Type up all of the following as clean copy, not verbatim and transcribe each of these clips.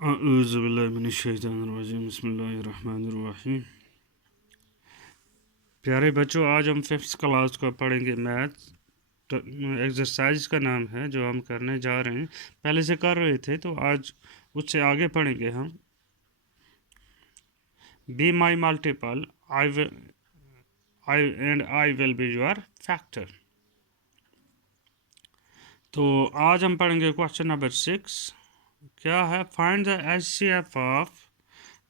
औज़ुबिल्लाहिमिनश्शैतानिर्रजीम बिस्मिल्लाहिर्रहमानिर्रहीम। प्यारे बच्चों, आज हम फिफ्थ क्लास को पढ़ेंगे मैथ। तो एक्सरसाइज का नाम है जो हम करने जा रहे हैं, पहले से कर रहे थे तो आज उससे आगे पढ़ेंगे हम। Be my multiple I will be your factor. तो आज हम पढ़ेंगे क्वेश्चन नंबर 6। क्या है? Find the HCF of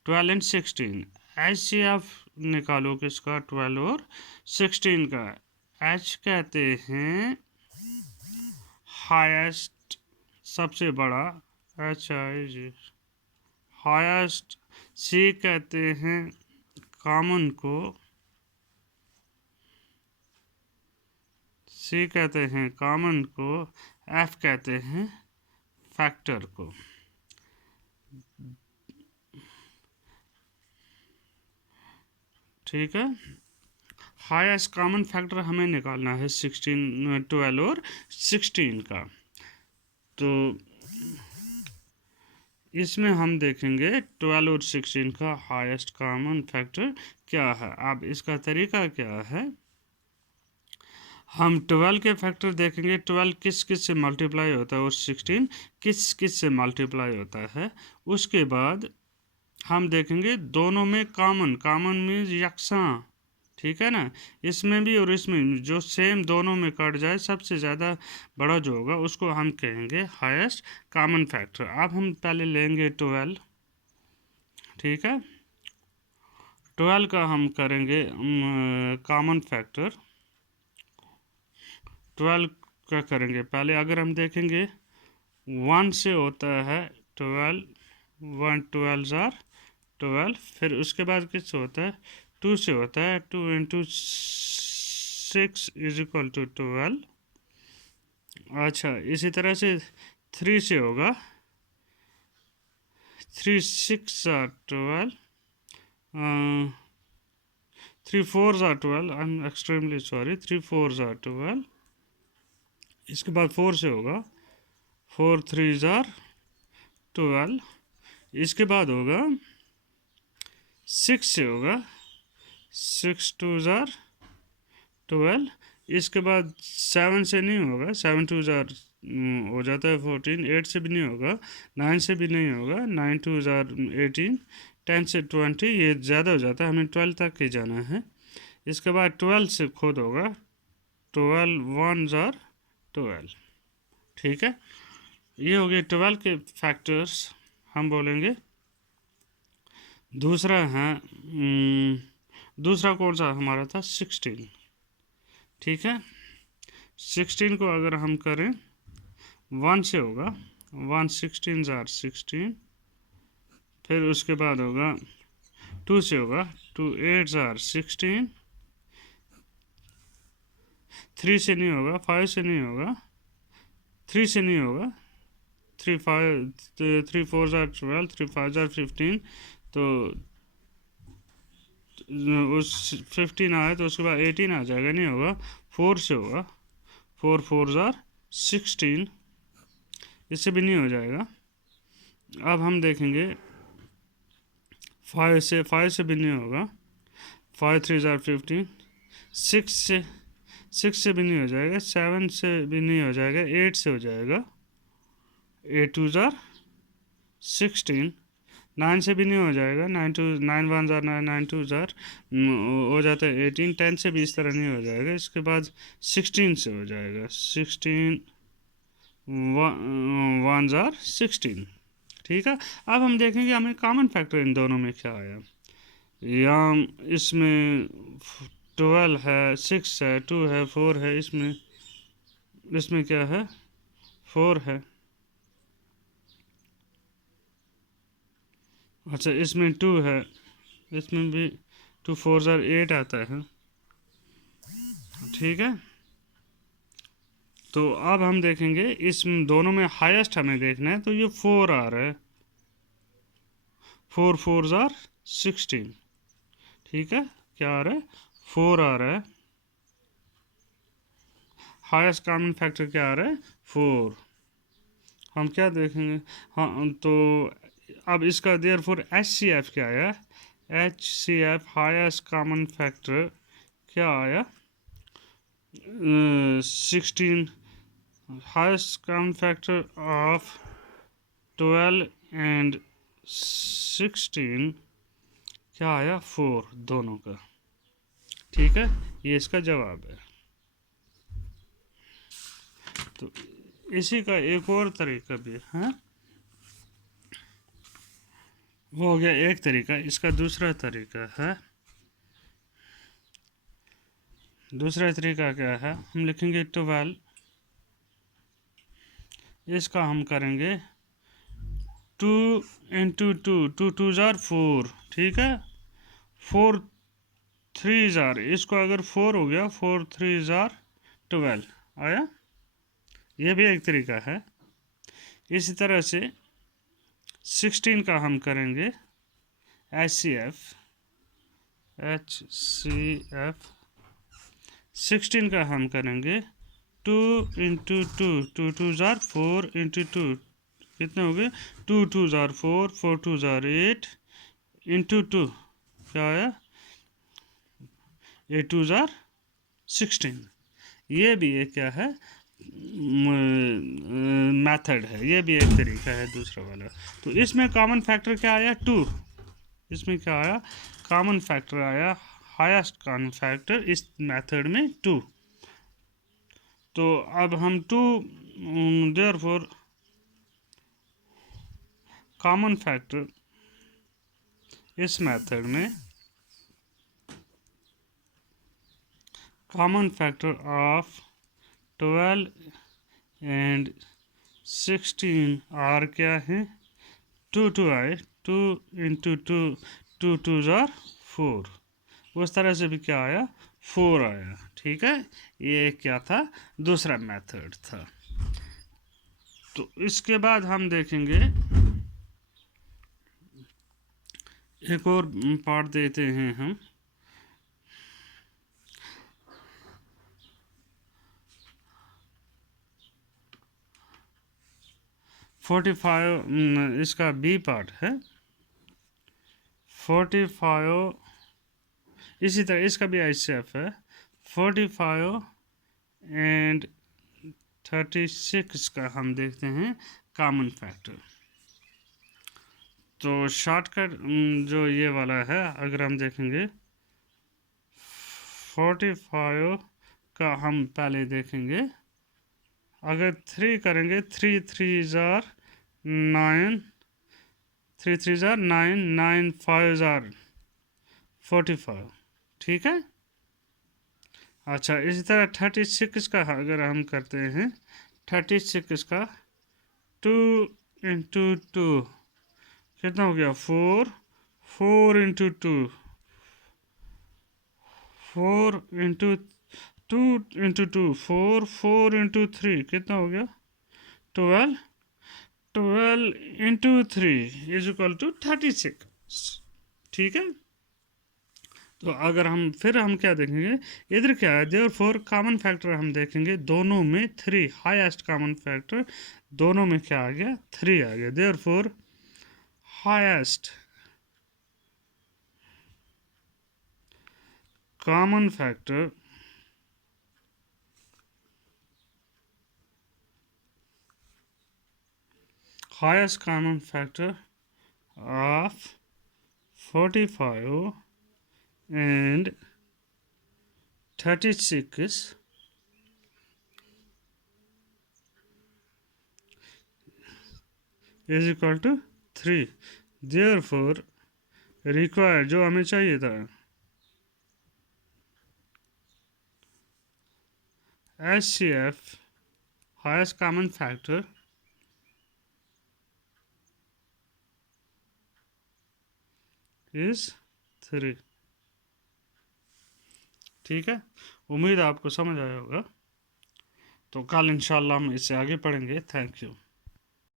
12 and 16। HCF निकालो किसका? 12 और 16 का। H कहते हैं हाईएस्ट, सबसे बड़ा, HI हाईएस्ट। C कहते हैं कॉमन को, C कहते हैं कॉमन को, F कहते हैं फैक्टर को। ठीक है, हाईएस्ट कॉमन फैक्टर हमें निकालना है 16, 12 और 16 का। तो इसमें हम देखेंगे 12 और 16 का हाईएस्ट कॉमन फैक्टर क्या है। अब इसका तरीका क्या है, हम 12 के फैक्टर देखेंगे। 12 किस किस से मल्टीप्लाई होता है और 16 किस किस से मल्टीप्लाई होता है। उसके बाद हम देखेंगे दोनों में कॉमन, कॉमन मीन्स यकसा, ठीक है ना। इसमें भी और इसमें भी जो सेम दोनों में कट जाए, सबसे ज़्यादा बड़ा जो होगा उसको हम कहेंगे हाईएस्ट कॉमन फैक्टर। अब हम पहले लेंगे 12, ठीक है। 12 का हम करेंगे कॉमन फैक्टर। 12 का करेंगे पहले, अगर हम देखेंगे 1 से होता है 12, 1 12 आर 12। फिर उसके बाद किससे होता है? 2 से होता है, 2 इंटू 6 इज इक्वल टू 12। अच्छा, इसी तरह से 3 से होगा, 3 6 are 12, 3 4 are 12। I am extremely sorry, 3 4 are 12। इसके बाद 4 से होगा, 4 3 आर 12। इसके बाद होगा 6 से होगा, 6 2 आर 12। इसके बाद 7 से नहीं होगा, 7 2 आर हो जाता है 14। 8 से भी नहीं होगा, 9 से भी नहीं होगा, 9 2 आर 18, 10 से 20। ये ज़्यादा हो जाता है, हमें 12 तक ही जाना है। इसके बाद 12 से खुद होगा, 12 1 आर 12, ठीक है। ये हो गए 12 के फैक्टर्स। हम बोलेंगे दूसरा है, दूसरा कौन सा हमारा था? 16, ठीक है। 16 को अगर हम करें 1 से होगा, 1 16 आर 16। फिर उसके बाद होगा 2 से होगा, 2 8 आर 16। 3 से नहीं होगा, 5 से नहीं होगा, 3 से नहीं होगा, 3 5 3 4 आर 12, 3 5 आर 15। तो उस 15 आए तो उसके बाद 18 आ जाएगा, नहीं होगा। 4 से होगा, 4 4 आर 16। इससे भी नहीं हो जाएगा। अब हम देखेंगे 5 से भी नहीं होगा, 5 3 आर 15। 6 से भी नहीं हो जाएगा, 7 से भी नहीं हो जाएगा, 8 से हो जाएगा, 8 2 आर 16। 9 से भी नहीं हो जाएगा, 9 1 आर 9 9 2 आर हो जाता है 18। 10 से भी इस तरह नहीं हो जाएगा। इसके बाद 16 से हो जाएगा, 16 1 आर 16, ठीक है। अब हम देखेंगे हमें कॉमन फैक्टर इन दोनों में क्या आया। यहाँ इसमें 12 है, 6 है, 2 है, 4 है। इसमें इसमें क्या है? 4 है। अच्छा, इसमें 2 है, इसमें भी 2 4 आर 8 आता है, ठीक है। तो अब हम देखेंगे इस दोनों में हाईएस्ट हमें देखना है, तो ये 4 आ रहा है, 4 4 आर 16, ठीक है। क्या आ रहा है? 4 आ रहा है। हाईएस्ट कॉमन फैक्टर क्या आ रहा है? 4। हम क्या देखेंगे? हाँ, तो अब इसका देयरफॉर HCF क्या आया, HCF हाईएस्ट कॉमन फैक्टर क्या आया, 16, highest common factor of 12 and 16 क्या आया, 4 दोनों का। ठीक है, ये इसका जवाब है। तो इसी का एक और तरीका भी है, वो हो गया एक तरीका। इसका दूसरा तरीका है, दूसरा तरीका क्या है, हम लिखेंगे 12, इसका हम करेंगे 2 इंटू 2, 2 2 जार 4, ठीक है, 4 3 जार, इसको अगर 4 हो गया, 4 3 जार 12 आया, ये भी एक तरीका है। इसी तरह से 16 का हम करेंगे HCF 16 का हम करेंगे 2 इंटू 2, 2 2 जार 4 इंटू 2, कितने हो गए, 2 2 जार 4, 4 2 जार 8 इंटू 2 क्या आया, 8 2 जार 16। ये भी एक क्या है, मेथड है, ये भी एक तरीका है दूसरा वाला। तो इसमें कॉमन फैक्टर क्या आया, 2, इसमें क्या आया, कॉमन फैक्टर आया, हाईएस्ट कॉमन फैक्टर इस मेथड में 2। तो अब हम 2 देयरफॉर कॉमन फैक्टर इस मेथड में, common factor of 12 and 16 are क्या है, 2 2 आए, 2 इंटू 2, 2 2 जार 4, उस तरह से भी क्या आया, 4 आया। ठीक है, ये क्या था, दूसरा मेथड था। तो इसके बाद हम देखेंगे एक और पार्ट देते हैं हम, इसका बी पार्ट है 45, इसी तरह इसका भी HCF है 45 एंड 36 का हम देखते हैं कॉमन फैक्टर। तो शॉर्टकट जो ये वाला है, अगर हम देखेंगे 45 का हम पहले देखेंगे, अगर 3 करेंगे, 3 3 जार 9, 3 3 जार 9, 9 5 जार 45, ठीक है। अच्छा, इसी तरह 36 का अगर हम करते हैं, 36 का 2 इंटू 2 कितना हो गया, 4, 4 इंटू 2, 4 इंटू 2 इंटू 2, 4 4 इंटू 3 कितना हो गया, 12, 12 इंटू 3 इज इक्वल टू 36। ठीक है, तो अगर हम क्या देखेंगे, इधर क्या है, देयरफॉर कॉमन फैक्टर हम देखेंगे, दोनों में 3, हाईएस्ट कॉमन फैक्टर दोनों में क्या आ गया, 3 आ गया। Therefore highest common factor highest common factor of 45 and 36 is equal to 3। therefore required जो हमें चाहिए था, HCF highest common factor is 3। ठीक है, उम्मीद आपको समझ आया होगा। तो कल इंशाल्लाह हम इससे आगे पढ़ेंगे। Thank you.